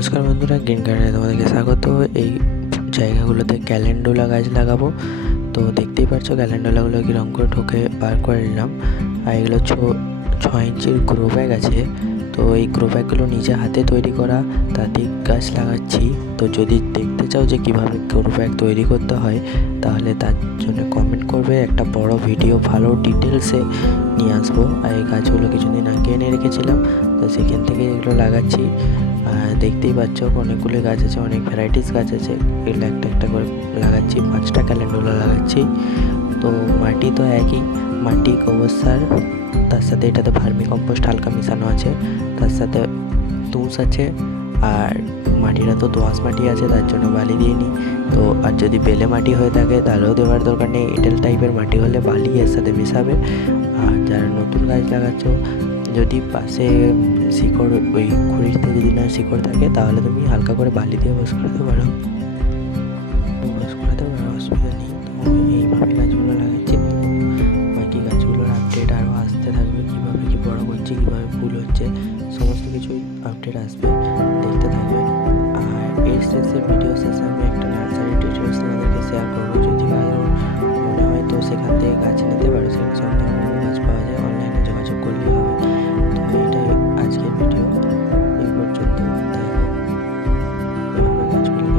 নমস্কার বন্ধুরা, গ্রিন গার্ডেনে তোমাদেরকে স্বাগত। এই জায়গাগুলোতে ক্যালেন্ডোলা গাছ লাগাবো। তো দেখতেই পাচ্ছ ক্যালেন্ডুলাগুলো কীরকম করে ঢোকে বার করে নিলাম। আর এগুলো ছ ইঞ্চির গ্রো ব্যাগ আছে। তো এই গ্রো ব্যাগগুলো নিজে হাতে তৈরি করা, তাতে গাছ লাগাচ্ছি। তো যদি দেখতে চাও যে কীভাবে গ্রো ব্যাগ তৈরি করতে হয়, তাহলে তার জন্য কমেন্ট করবে। একটা বড় ভিডিও ভালো ডিটেলসে নিয়ে আসব। আর এই গাছগুলো কিছুদিন আগে এনে রেখেছিলাম, তো সেখান থেকে এগুলো লাগাচ্ছি। দেখতেই পাচ্ছ অনেকগুলো গাছ আছে, অনেক ভ্যারাইটিস গাছ আছে। এগুলো একটা একটা করে লাগাচ্ছি, পাঁচটা ক্যালেন্ডুলা লাগাচ্ছি। তো মাটি তো একই, মাটি গোবর সার তার সাথে এটাতে ভার্মি কম্পোস্ট হালকা মেশানো আছে, তার সাথে তুষ আছে, আর মাটিটা তো দোআঁশ মাটি আছে, তার জন্য বালি দিয়ে নিই। তো আর যদি বেলে মাটি হয়ে থাকে, তাহলেও দেওয়ার দরকার নেই, এঁটেল টাইপের মাটি হলে বালি এর সাথে মেশাবে। আর যারা নতুন গাছ লাগাচ্ছ, যদি পাশে শিকড় ওই খুঁড়িতে যদি না শিকড় থাকে, তাহলে তুমি হালকা করে বালি দিয়ে বস করতে পারো। করবে, কীভাবে কী বড় করছে কীভাবে ভুল হচ্ছে, সমস্ত কিছুই আপডেট আসবে, দেখতে থাকবে। আর এর শেষে ভিডিও শেষে আমি একটা নার্সারি ডিটেলস তোমাদেরকে শেয়ার করব, যদি ভালো মনে হয় তো সেখান থেকে গাছ নিতে পারো, সেখানে সব ধরনের গাছ পাওয়া যায় অনলাইনে যোগাযোগ করলেই হবে। তো এটাই আজকের ভিডিও এই পর্যন্ত, দেখো।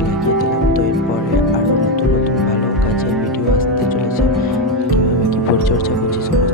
লাগিয়ে দিলাম, তো এরপরে আরও নতুন নতুন ভালো গাছের ভিডিও আসতে চলেছে, কীভাবে কী পরিচর্যা করছে, সমস্ত